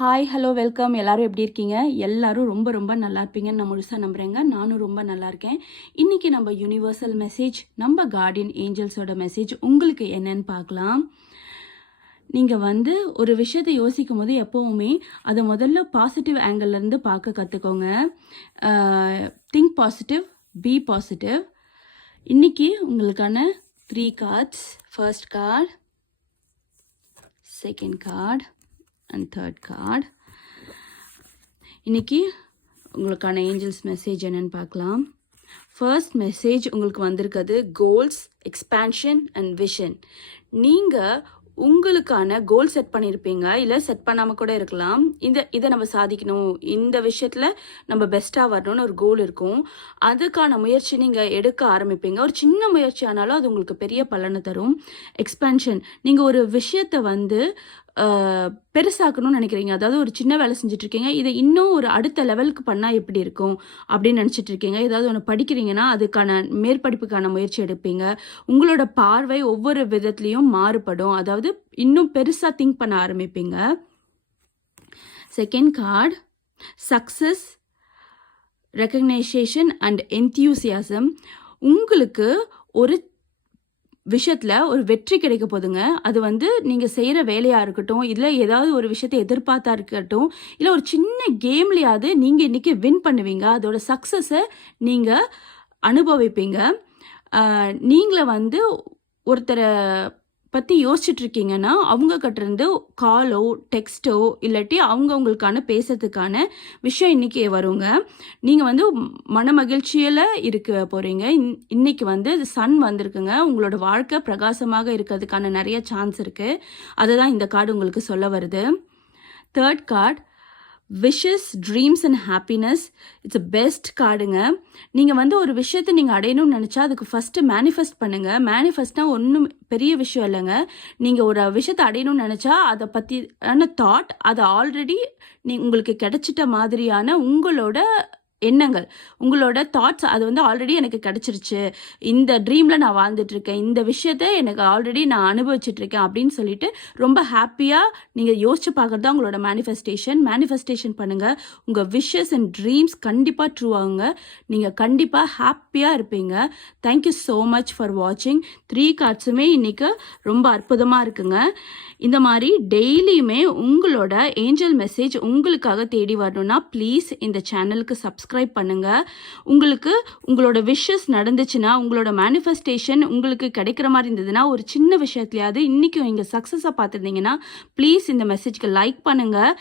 Hi hello welcome. எல்லாரும் எப்படி இருக்கீங்க? எல்லாரும் ரொம்ப ரொம்ப நல்லா இருப்பீங்கன்னு நான் முழுசாக நம்புகிறேங்க. நானும் ரொம்ப நல்லா இருக்கேன். இன்றைக்கி நம்ம யூனிவர்சல் மெசேஜ், நம்ம கார்டியன் ஏஞ்சல்ஸோட மெசேஜ் உங்களுக்கு என்னன்னு பார்க்கலாம். நீங்கள் ஒரு விஷயத்தை யோசிக்கும் போது எப்போவுமே அதை முதல்ல பாசிட்டிவ் ஆங்கிள்லேருந்து பார்க்க கற்றுக்கோங்க. Think positive, be positive. இன்றைக்கி உங்களுக்கான 3 cards. First card, second card and third card. இன்றைக்கி உங்களுக்கான ஏஞ்சல்ஸ் மெசேஜ் என்னன்னு பார்க்கலாம். ஃபர்ஸ்ட் மெசேஜ் உங்களுக்கு வந்திருக்கிறது கோல்ஸ், எக்ஸ்பேன்ஷன் அண்ட் விஷன். நீங்கள் உங்களுக்கான கோல் செட் பண்ணியிருப்பீங்க, இல்லை செட் பண்ணாமல் கூட இருக்கலாம். இதை நம்ம சாதிக்கணும், இந்த விஷயத்தில் நம்ம பெஸ்ட்டாக வரணும்னு ஒரு கோல் இருக்கும். அதுக்கான முயற்சி நீங்கள் எடுக்க ஆரம்பிப்பீங்க. ஒரு சின்ன முயற்சி ஆனாலும் அது உங்களுக்கு பெரிய பலனை தரும். எக்ஸ்பேன்ஷன், நீங்கள் ஒரு விஷயத்தை பெருசாக்கணும்னு நினைக்கிறீங்க. அதாவது ஒரு சின்ன வேலை செஞ்சுட்ருக்கீங்க, இதை இன்னும் ஒரு அடுத்த லெவலுக்கு பண்ணால் எப்படி இருக்கும் அப்படின்னு நினச்சிட்டு இருக்கீங்க. ஏதாவது ஒன்று படிக்கிறீங்கன்னா அதுக்கான மேற்படிப்புக்கான முயற்சி எடுப்பீங்க. உங்களோட பார்வை ஒவ்வொரு விதத்துலேயும் மாறுபடும். அதாவது இன்னும் பெருசாக திங்க் பண்ண ஆரம்பிப்பீங்க. Second card, success, recognition and enthusiasm. உங்களுக்கு ஒரு விஷயத்தில் ஒரு வெற்றி கிடைக்க போதுங்க. அது நீங்கள் செய்கிற வேலையாக இருக்கட்டும், இல்லை ஏதாவது ஒரு விஷயத்தை எதிர்பார்த்தா இருக்கட்டும், இல்லை ஒரு சின்ன கேம்லையாவது நீங்கள் இன்றைக்கி வின் பண்ணுவீங்க. அதோட சக்ஸஸை நீங்கள் அனுபவிப்பீங்க. நீங்களே ஒருத்தரை பற்றி யோசிச்சுட்ருக்கீங்கன்னா அவங்க கிட்டேருந்து காலோ டெக்ஸ்ட்டோ இல்லாட்டி உங்களுக்கான பேசுறதுக்கான விஷயம் இன்றைக்கி வருங்க. நீங்கள் மன மகிழ்ச்சியில் இருக்க போகிறீங்க. இன்றைக்கி சன் வந்திருக்குங்க. உங்களோட வாழ்க்கை பிரகாசமாக இருக்கிறதுக்கான நிறைய சான்ஸ் இருக்குது. அதை தான் இந்த கார்டு உங்களுக்கு சொல்ல வருது. Third card, wishes, dreams and happiness. It's a best கார்டுங்க. நீங்கள் ஒரு விஷயத்தை நீங்கள் அடையணும்னு நினச்சா அதுக்கு ஃபஸ்ட்டு மேனிஃபெஸ்ட் பண்ணுங்கள். மேனிஃபெஸ்ட்னால் ஒன்றும் பெரிய விஷயம் இல்லைங்க. நீங்கள் ஒரு விஷயத்தை அடையணும்னு நினச்சா அதை பற்றியான தாட், அது ஆல்ரெடி உங்களுக்கு கிடைச்சிட்ட மாதிரியான உங்களோட எண்ணங்கள், உங்களோட தாட்ஸ், அது ஆல்ரெடி எனக்கு கிடச்சிருச்சு, இந்த ட்ரீமில் நான் வாழ்ந்துட்டுருக்கேன், இந்த விஷயத்த எனக்கு ஆல்ரெடி நான் அனுபவிச்சுட்ருக்கேன் அப்படின்னு சொல்லிட்டு ரொம்ப ஹாப்பியாக நீங்கள் யோசிச்சு பார்க்குறது தான் உங்களோட மேனிஃபெஸ்டேஷன் பண்ணுங்கள். உங்கள் விஷஸ் அண்ட் ட்ரீம்ஸ் கண்டிப்பாக ட்ரூ ஆகுங்க. நீங்கள் கண்டிப்பாக ஹாப்பியாக இருப்பீங்க. தேங்க்யூ ஸோ மச் ஃபார் வாட்சிங். 3 கார்ட்ஸுமே இன்றைக்கி ரொம்ப அற்புதமாக இருக்குங்க. இந்த மாதிரி டெய்லியுமே உங்களோட ஏஞ்சல் மெசேஜ் உங்களுக்காக தேடி வரணும்னா ப்ளீஸ் இந்த சேனலுக்கு சப்ஸ்கிரைப் பண்ணுங்கள். உங்களுக்கு உங்களோட விஷஸ் நடந்துச்சுன்னா, உங்களோட மேனிஃபெஸ்டேஷன் உங்களுக்கு கிடைக்கிற மாதிரி இருந்ததுன்னா, ஒரு சின்ன விஷயத்துலையாவது இன்றைக்கும் நீங்கள் சக்ஸஸாக பார்த்துருந்தீங்கன்னா ப்ளீஸ் இந்த மெசேஜ்க்கு லைக் பண்ணுங்கள்.